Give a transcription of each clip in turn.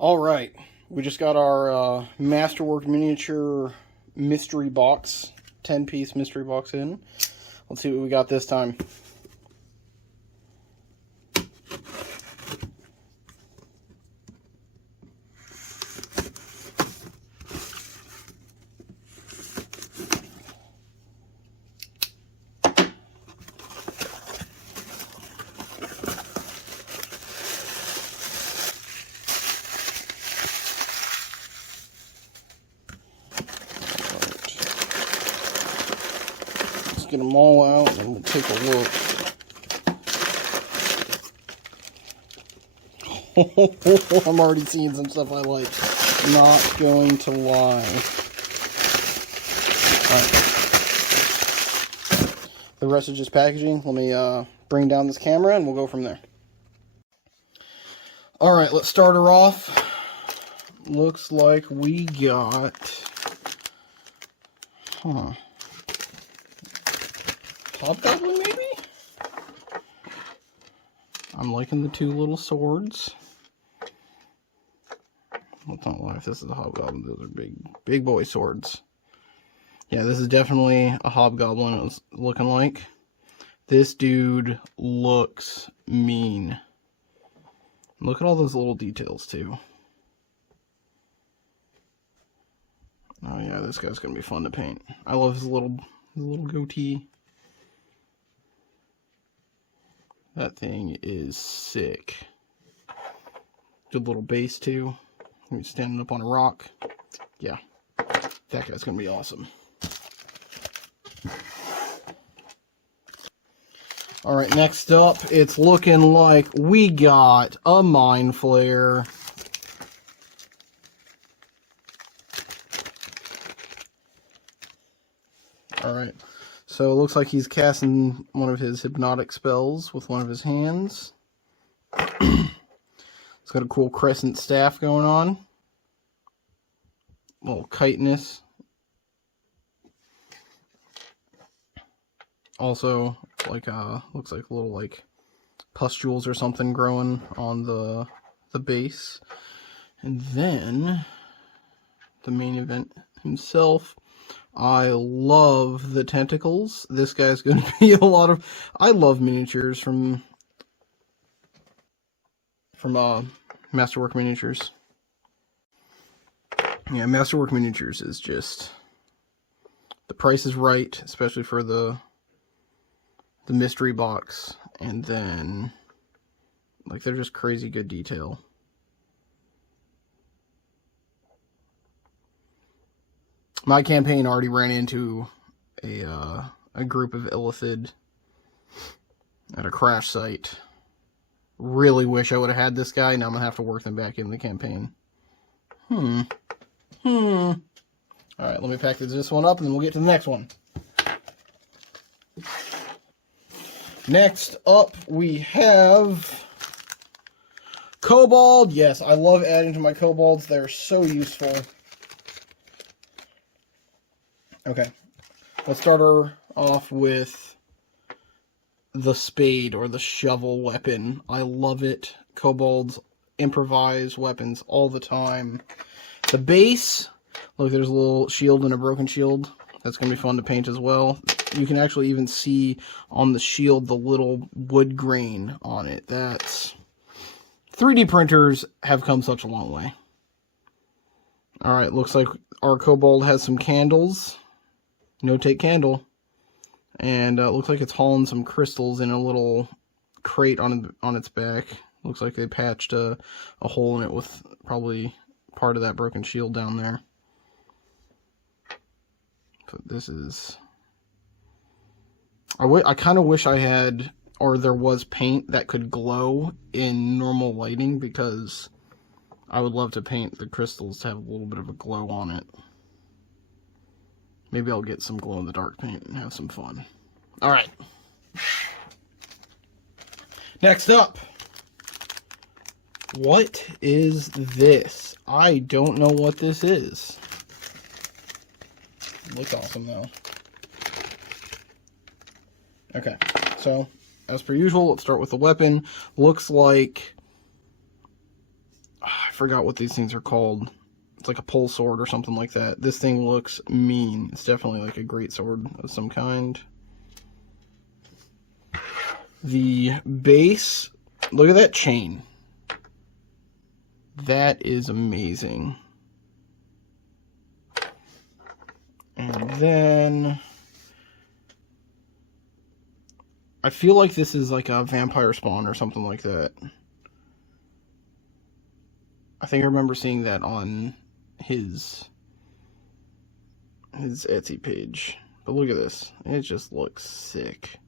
Alright, we just got our Masterwork Miniature mystery box, 10-piece mystery box in. Let's see what we got this time. Get them all out and we'll take a look. I'm already seeing some stuff I like. Not going to lie. Alright. The rest is just packaging. Let me bring down this camera and we'll go from there. Alright, let's start her off. Looks like we got... Hobgoblin, maybe? I'm liking the two little swords. Let's not lie, if this is a hobgoblin, those are big boy swords. Yeah, this is definitely a hobgoblin, it was looking like. This dude looks mean. Look at all those little details, too. Oh yeah, this guy's gonna be fun to paint. I love his little goatee. That thing is sick. Good little base, too. He's standing up on a rock. Yeah. That guy's going to be awesome. Alright, next up, it's looking like we got a Mind Flayer. Alright. So it looks like he's casting one of his hypnotic spells with one of his hands. It's got a cool crescent staff going on. A little chitinous. Also, like looks like little like pustules or something growing on the base. And then the main event himself. I love the tentacles. This guy's going to be a lot of... I love miniatures from Masterwork Miniatures. Yeah, Masterwork Miniatures is just... The price is right, especially for the mystery box. And then, like, they're just crazy good detail. My campaign already ran into a group of Illithid at a crash site. Really wish I would have had this guy. Now I'm going to have to work them back in the campaign. Alright, let me package this one up and then we'll get to the next one. Next up we have Cobalt. Yes, I love adding to my Cobalts. They're so useful. Okay, let's start her off with the Spade, or the shovel weapon. I love it. Kobolds improvise weapons all the time. The base, look, there's a little shield and a broken shield. That's going to be fun to paint as well. You can actually even see on the shield the little wood grain on it. That's... 3D printers have come such a long way. Alright, looks like our Cobalt has some candles. No-take candle. And it looks like it's hauling some crystals in a little crate on its back. Looks like they patched a hole in it with probably part of that broken shield down there. But this is... I kind of wish I had, or there was paint that could glow in normal lighting, because I would love to paint the crystals to have a little bit of a glow on it. Maybe I'll get some glow-in-the-dark paint and have some fun. Alright. Next up. What is this? I don't know what this is. It looks awesome, though. Okay, so, as per usual, let's start with the weapon. Looks like... I forgot what these things are called. It's like a pole sword or something like that. This thing looks mean. It's definitely like a great sword of some kind. The base, look at that chain. That is amazing. And then I feel like this is like a vampire spawn or something like that. I think I remember seeing that on his Etsy page. But look at this. It just looks sick.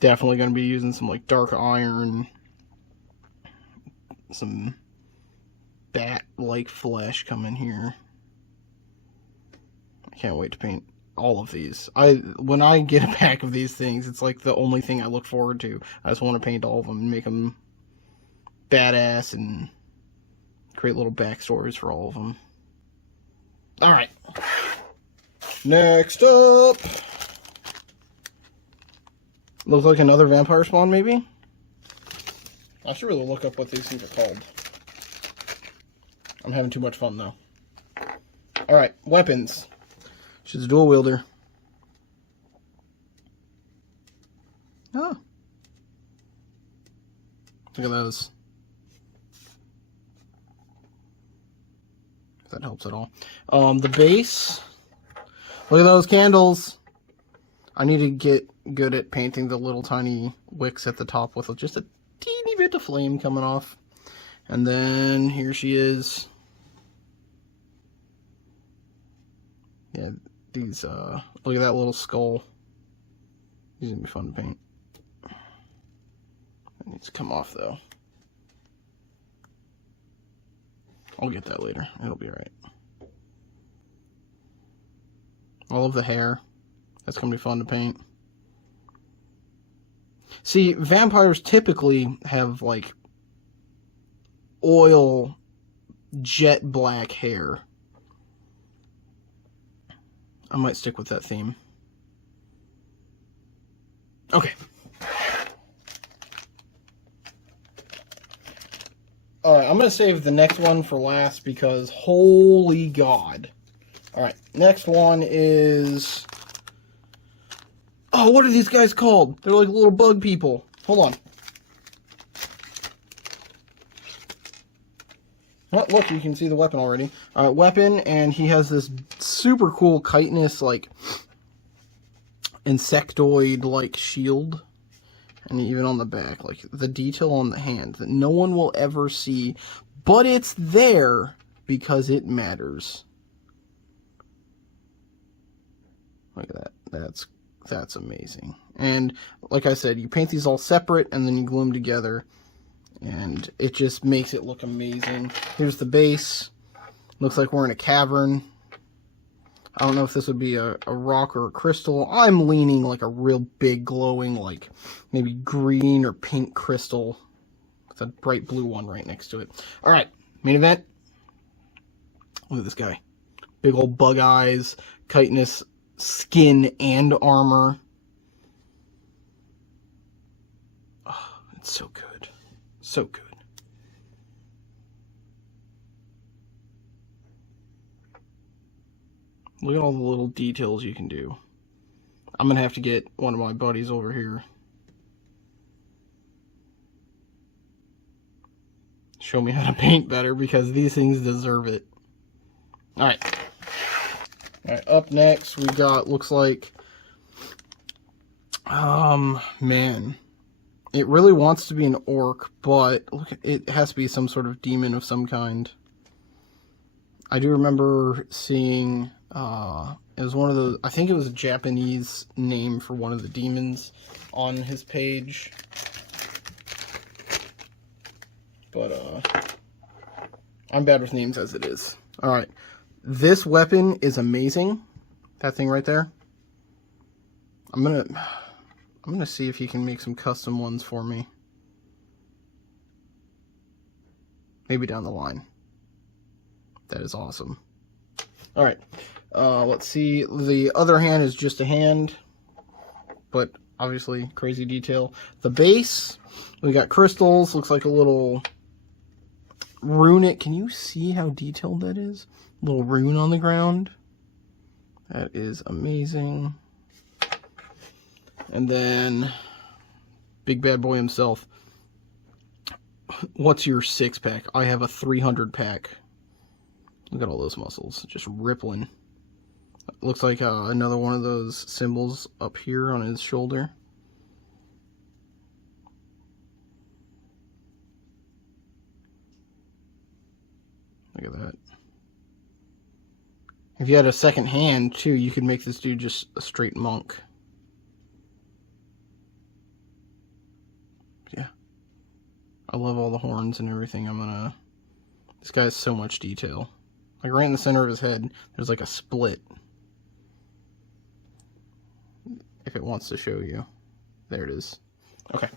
Definitely going to be using some like dark iron, some bat-like flesh coming here. I can't wait to paint all of these. When I get a pack of these things, it's like the only thing I look forward to. I just want to paint all of them and make them badass and create little backstories for all of them. Alright. Next up. Looks like another vampire spawn, maybe? I should really look up what these things are called. I'm having too much fun, though. Alright, weapons. She's a dual wielder. Oh. Look at those. If that helps at all. The base. Look at those candles. I need to get good at painting the little tiny wicks at the top with just a teeny bit of flame coming off. And then here she is. Yeah, these, look at that little skull. These are gonna be fun to paint. It needs to come off though. I'll get that later. It'll be alright. All of the hair. That's gonna be fun to paint. See, vampires typically have like oil jet black hair. I might stick with that theme. Okay. Alright, I'm going to save the next one for last because holy God. Alright, next one is... Oh, what are these guys called? They're like little bug people. Hold on. Oh, look, you can see the weapon already. Weapon, and he has this super cool chitinous, like, insectoid-like shield. And even on the back, like, the detail on the hand that no one will ever see, but it's there because it matters. Look at that. That's amazing. And, like I said, you paint these all separate, and then you glue them together. And it just makes it look amazing. Here's the base. Looks like we're in a cavern. I don't know if this would be a rock or a crystal. I'm leaning like a real big glowing, like maybe green or pink crystal with a bright blue one right next to it. Alright, main event. Look at this guy. Big old bug eyes, chitinous skin and armor. Oh, it's so good. So good. Look at all the little details you can do. I'm going to have to get one of my buddies over here. Show me how to paint better because these things deserve it. Alright. Alright, up next we got, looks like, man. It really wants to be an orc, but look, it has to be some sort of demon of some kind. I do remember seeing, it was one of those, I think it was a Japanese name for one of the demons on his page. But, I'm bad with names as it is. Alright, this weapon is amazing. That thing right there. I'm gonna see if he can make some custom ones for me. Maybe down the line. That is awesome. Alright. Let's see. The other hand is just a hand. But obviously crazy detail. The base. We got crystals. Looks like a little runic. Can you see how detailed that is? Little rune on the ground. That is amazing. And then, big bad boy himself. What's your 6-pack? I have a 300 pack. Look at all those muscles, just rippling. Looks like another one of those symbols up here on his shoulder. Look at that. If you had a second hand, too, you could make this dude just a straight monk. Yeah. I love all the horns and everything. This guy has so much detail. Like right in the center of his head, there's like a split. If it wants to show you. There it is. Okay.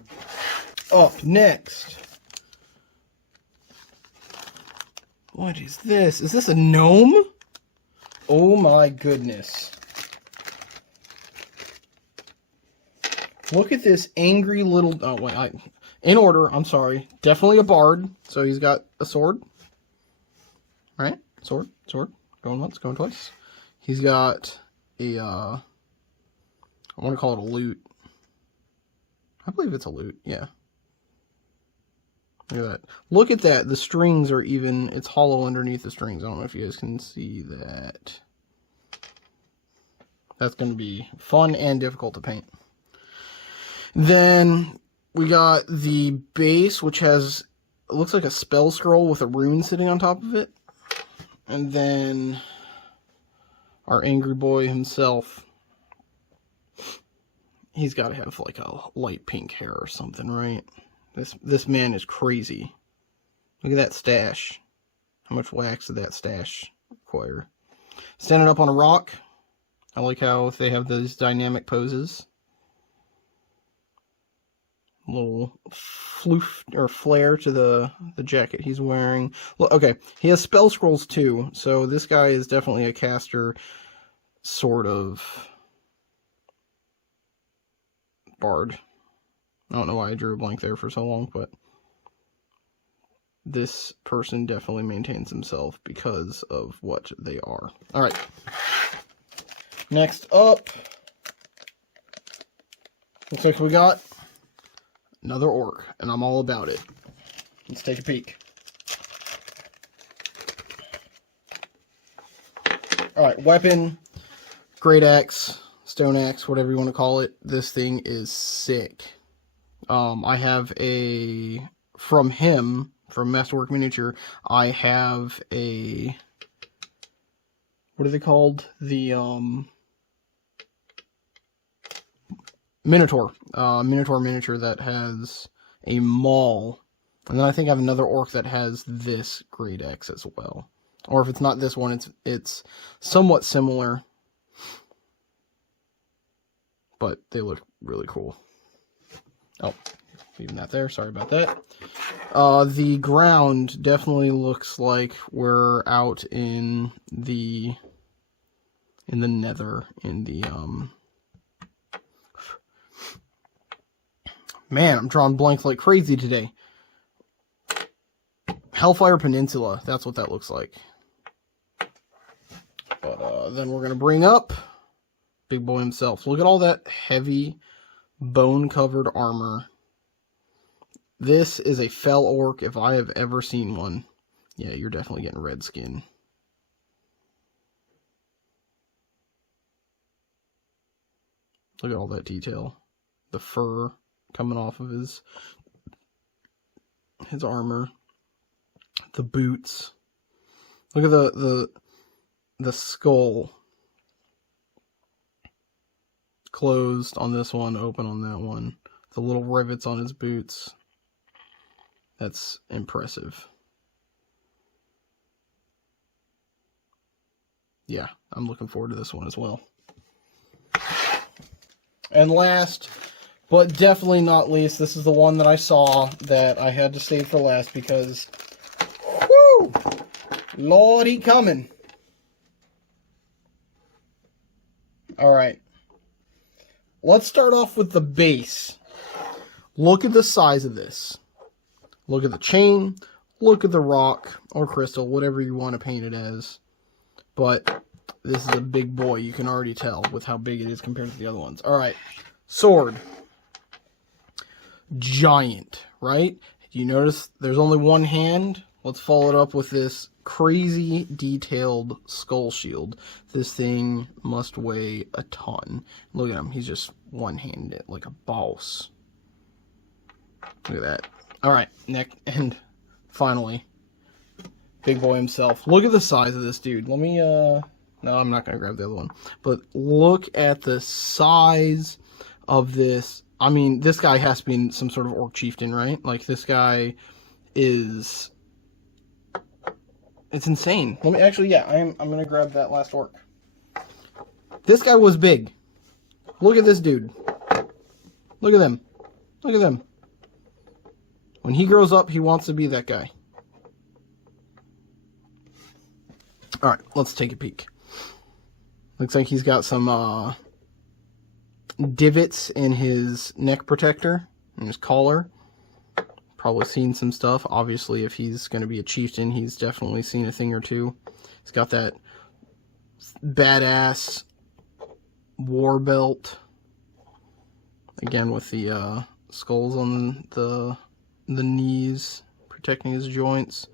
Up next. What is this? Is this a gnome? Oh my goodness. Look at this angry little... Oh, wait. In order, I'm sorry. Definitely a bard. So he's got a sword. Right? Sword. Going once, going twice. He's got a... I want to call it a lute. I believe it's a lute, yeah. Look at that. Look at that. The strings are even... It's hollow underneath the strings. I don't know if you guys can see that. That's going to be fun and difficult to paint. Then we got the base, which has... It looks like a spell scroll with a rune sitting on top of it. And then our angry boy himself. He's got to have like a light pink hair or something, right? This man is crazy. Look at that stash. How much wax did that stash require? Standing up on a rock. I like how they have those dynamic poses. A little floof or flare to the jacket he's wearing. Look, okay, he has spell scrolls too, so this guy is definitely a caster, sort of bard. I don't know why I drew a blank there for so long, but this person definitely maintains himself because of what they are. Alright. Next up, looks like we got another orc, and I'm all about it. Let's take a peek. Alright, weapon, great axe, stone axe, whatever you want to call it. This thing is sick. I have a, from him, from Masterwork Miniature, I have a, what are they called? The, Minotaur. Minotaur miniature that has a maul. And then I think I have another orc that has this great axe as well. Or if it's not this one, it's somewhat similar. But they look really cool. Oh, leaving that there. Sorry about that. The ground definitely looks like we're out in the nether, in the, Man, I'm drawing blanks like crazy today. Hellfire Peninsula, that's what that looks like. But then we're going to bring up Big Boy himself. Look at all that heavy, bone-covered armor. This is a fell orc if I have ever seen one. Yeah, you're definitely getting red skin. Look at all that detail. The fur coming off of his armor. The boots. Look at the skull. Closed on this one, open on that one. The little rivets on his boots. That's impressive. Yeah, I'm looking forward to this one as well. And last, but definitely not least, this is the one that I saw that I had to save for last because, whoo, Lord, he coming. All right. Let's start off with the base. Look at the size of this. Look at the chain. look at the rock or crystal, whatever you want to paint it as. But this is a big boy, you can already tell with how big it is compared to the other ones. Alright, sword. Giant, right? You notice there's only one hand? Let's follow it up with this crazy detailed skull shield. This thing must weigh a ton. Look at him, he's just one-handed like a boss. Look at that. Alright, and finally, big boy himself. Look at the size of this dude. Let me, no, I'm not going to grab the other one. But look at the size of this. I mean, this guy has to be some sort of orc chieftain, right? Like, this guy is... It's insane. Let me, actually, yeah, I'm going to grab that last orc. This guy was big. Look at this dude. Look at them. Look at them. When he grows up, he wants to be that guy. Alright, let's take a peek. Looks like he's got some divots in his neck protector and his collar. Probably seen some stuff. Obviously, if he's going to be a chieftain, he's definitely seen a thing or two. He's got that badass war belt. Again, with the skulls on the knees, protecting his joints.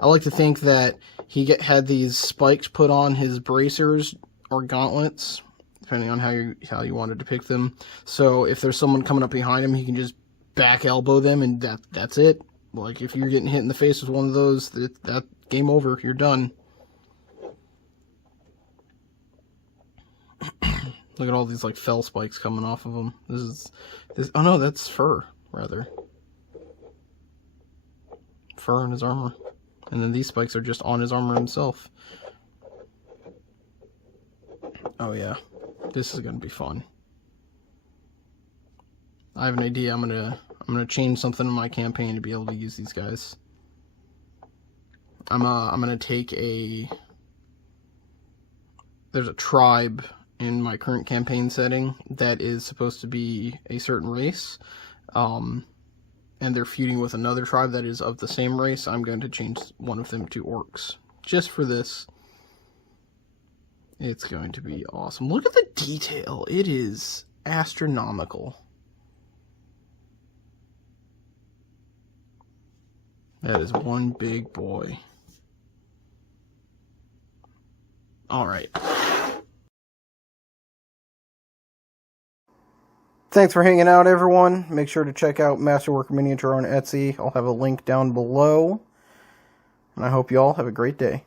I like to think that he had these spikes put on his bracers or gauntlets, depending on how you want to depict them. So if there's someone coming up behind him, he can just back elbow them, and that's it. Like, if you're getting hit in the face with one of those, that game over. You're done. Look at all these like fell spikes coming off of him. This. Oh no, that's fur rather. Fur in his armor. And then these spikes are just on his armor himself. Oh yeah, this is gonna be fun. I have an idea. I'm gonna change something in my campaign to be able to use these guys. I'm gonna take there's a tribe in my current campaign setting that is supposed to be a certain race. And they're feuding with another tribe that is of the same race. I'm going to change one of them to orcs. Just for this. It's going to be awesome. Look at the detail. It is astronomical. That is one big boy. Alright. Thanks for hanging out, everyone. Make sure to check out Masterwork Miniature on Etsy. I'll have a link down below. And I hope you all have a great day.